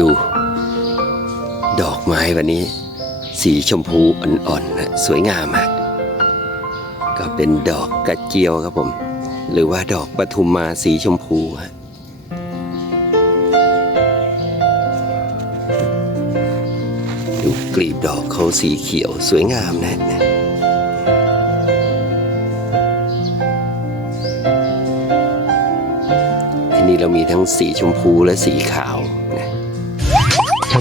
ดู ดอกไม้วันนี้ สีชมพูอ่อนๆนะสวยงามมาก ก็เป็นดอกกระเจียวครับผม หรือว่าดอกปทุมมาสีชมพูฮะดูกลีบดอกเขาสีเขียวสวยงามนะนะที่นี่เรามีทั้งสีชมพูและสีขาว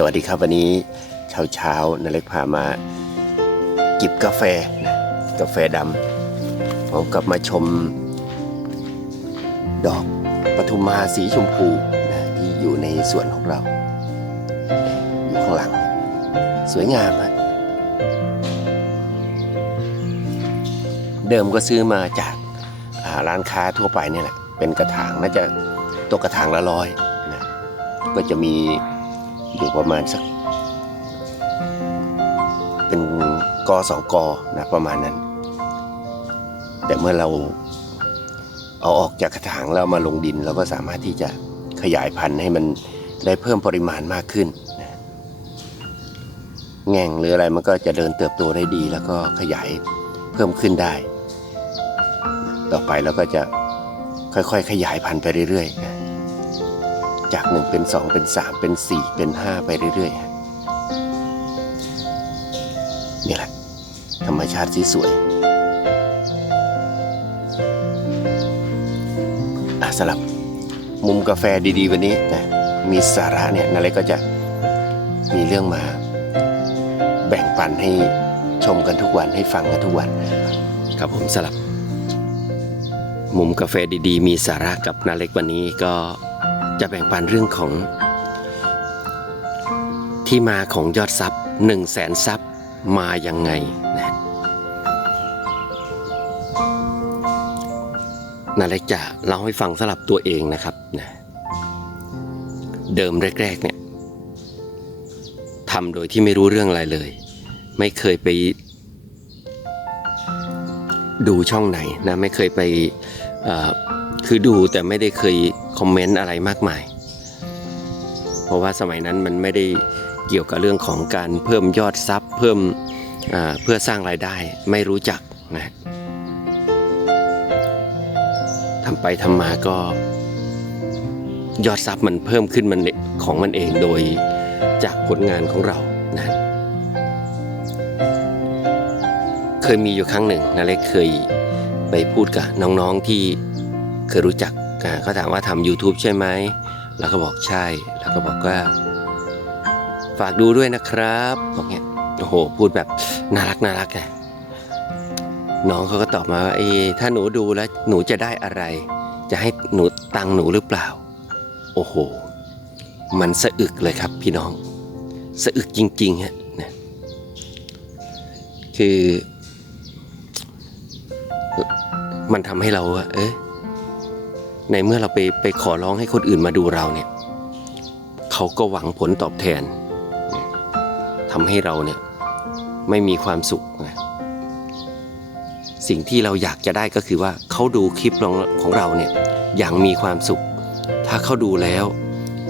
สวัสดีครับวันนี้เช้าเช้าๆนาเล็กพามาจิบกาแฟนะกาแฟดำพร้อมกับมาชมดอกปทุมมาสีชมพูนะที่อยู่ในสวนของเราอยู่ข้างหลัง สวยงามฮะเดิมก็ซื้อมาจาการ้านค้าทั่วไปเนี่ยแหละเป็นกระถางน่าจะตกกระถางละร้อยนะก็จะมี อยู่ประมาณสัก เป็นกอสองกอนะประมาณนั้น แต่เมื่อเราเอาออกจากกระถางแล้วมาลงดินเราก็สามารถที่จะขยายพันธุ์ให้มันได้เพิ่มปริมาณมากขึ้นนะแง่งหรืออะไรมันก็จะเดินเติบโตได้ดี แล้วก็ขยายเพิ่มขึ้นได้ ต่อไปเราก็จะค่อยๆ ขยายพันธุ์ไปเรื่อยๆนะ จากหนึ่งเป็นสองเป็นสามเป็นสี่เป็นห้าไปเรื่อยๆนี่แหละธรรมชาติที่สวยอะสำหรับมุมกาแฟดีๆ วันนี้นะมีสาระเนี่ยนาเล็กก็จะมีเรื่องมา แบ่งปันให้ชมกันทุกวันให้ฟังกันทุกวันครับผมสำหรับ มุมกาแฟดีๆ มีสาระกับนาเล็กวันนี้ก็ จะแบ่งปันเรื่องของที่มาของยอดซับ1 0 0 0 0แสนซับมายังไงนะนาเล็กจะเล่าให้ฟังสำหรับตัวเองนะครับนะเดิมแรกๆเนี่ยทำโดยที่ไม่รู้เรื่องอะไรเลย ไม่เคยไปดูช่องไหนนะ ไม่เคยไปคือดูแต่ไม่ได้เคย คอมเมนต์อะไรมากมาย เพราะว่าสมัยนั้นมันไม่ได้เกี่ยวกับเรื่องของการเพิ่มยอดซับเพิ่มเพื่อสร้างรายได้ไม่รู้จักนะทำไปทำมาก็ยอดซับมันเพิ่มขึ้นมันของมันเองโดยจากผลงานของเรานะเคยมีอยู่ครั้งหนึ่งนาเล็กเคยไปพูดกับน้องๆที่เคยรู้จัก อ่าเขาถามว่าทำ YouTube ใช่ไหมแล้วก็บอกใช่ แล้วก็บอกว่า ฝากดูด้วยนะครับบอกเงี้ยโอ้โห พูดแบบน่ารักน่ารักไงน้องเขาก็ตอบมาว่าเอะถ้าหนูดูแล้วหนูจะได้อะไร จะให้หนูตังหนูหรือเปล่า โอ้โห มันสะอึกเลยครับพี่น้อง สะอึกจริงๆฮะนะคือ มันทำให้เราว่าเอ๊ะ ในเมื่อเราไปไปขอร้องให้คนอื่นมาดูเราเนี่ยเขาก็หวังผลตอบแทนทำให้เราเนี่ยไม่มีความสุขนะสิ่งที่เราอยากจะได้ก็คือว่าเขาดูคลิปของของเราเนี่ยอย่างมีความสุข ถ้าเขาดูแล้ว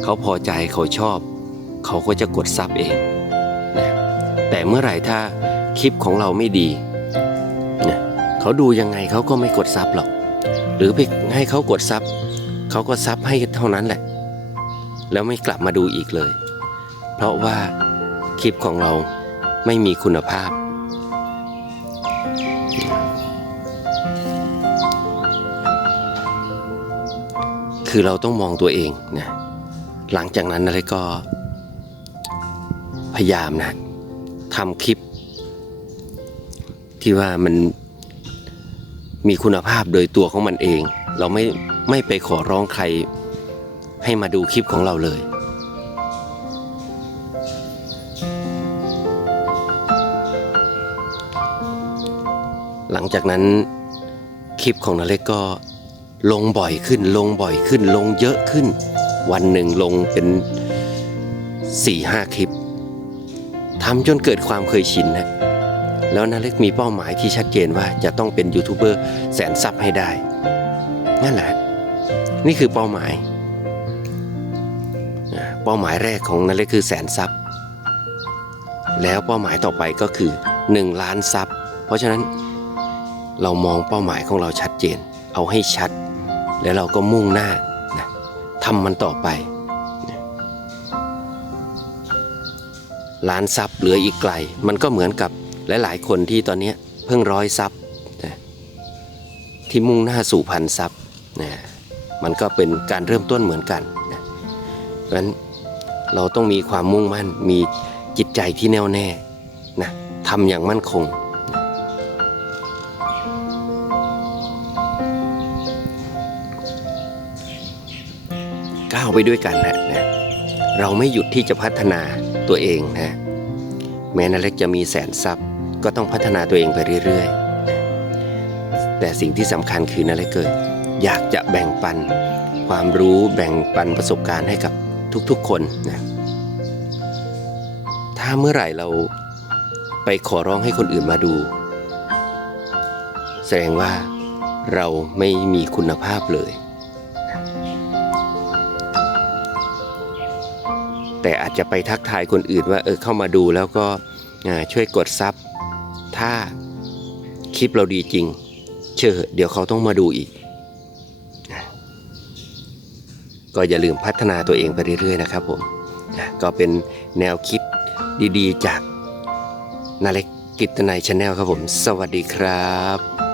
เขาพอใจเขาชอบ เขาก็จะกดซับเองนะแต่เมื่อไหร่ถ้าคลิปของเราไม่ดีนะเขาดูยังไงเขาก็ไม่กดซับหรอก หรือไปให้เขากดซับเขาก็ซับให้เท่านั้นแหละ แล้วไม่กลับมาดูอีกเลย เพราะว่าคลิปของเราไม่มีคุณภาพ คือเราต้องมองตัวเองนะหลังจากนั้นอะไรก็ พยายามนะทำคลิป ที่ว่ามัน มีคุณภาพโดยตัวของมันเอง เราไม่ไม่ไปขอร้องใครให้มาดูคลิปของเราเลย หลังจากนั้นคลิปของนาเล็กก็ลงบ่อยขึ้น ลงบ่อยขึ้น ลงเยอะขึ้น วันหนึ่งลงเป็น4ี่ห้าคลิปทำจนเกิดความเคยชินนะ แล้วนาเล็กมีเป้าหมายที่ชัดเจนว่าจะต้องเป็นยูทูบเบอร์แสนซับให้ได้ นั่นแหละ นี่คือเป้าหมาย เป้าหมายแรกของนาเล็กคือแสนซับแล้วเป้าหมายต่อไปก็คือ 1 ล้านซับเพราะฉะนั้นเรามองเป้าหมายของเราชัดเจน เอาให้ชัด แล้วเราก็มุ่งหน้านะทำมันต่อไปล้านซับเหลืออีกไกล มันก็เหมือนกับ และหลายคนที่ตอนนี้เพิ่งร้อยซับนะที่มุ่งหน้าสู่พันซับนะมันก็เป็นการเริ่มต้นเหมือนกันนะเพราะฉะนั้นเราต้องมีความมุ่งมั่นมีจิตใจที่แน่วแน่นะทำอย่างมั่นคงก้าวไปด้วยกันนะนะเราไม่หยุดที่จะพัฒนาตัวเองนะแม้นาเล็กจะมีแสนทรัพย์ ก็ต้องพัฒนาตัวเองไปเรื่อยๆ แต่สิ่งที่สำคัญคือนาเล็กเกิด อยากจะแบ่งปันความรู้แบ่งปันประสบการณ์ให้กับทุกๆคนนะถ้าเมื่อไหร่เราไปขอร้องให้คนอื่นมาดู แสดงว่าเราไม่มีคุณภาพเลย แต่อาจจะไปทักทายคนอื่นว่าเออเข้ามาดูแล้วก็ช่วยกดซับ ถ้าคลิปเราดีจริง เชื่อเดี๋ยวเขาต้องมาดูอีก ก็อย่าลืมพัฒนาตัวเองไปเรื่อย ๆ นะครับผมก็เป็นแนวคิดดีๆ จากนาเล็กกิตนายชาแนลครับผม สวัสดีครับ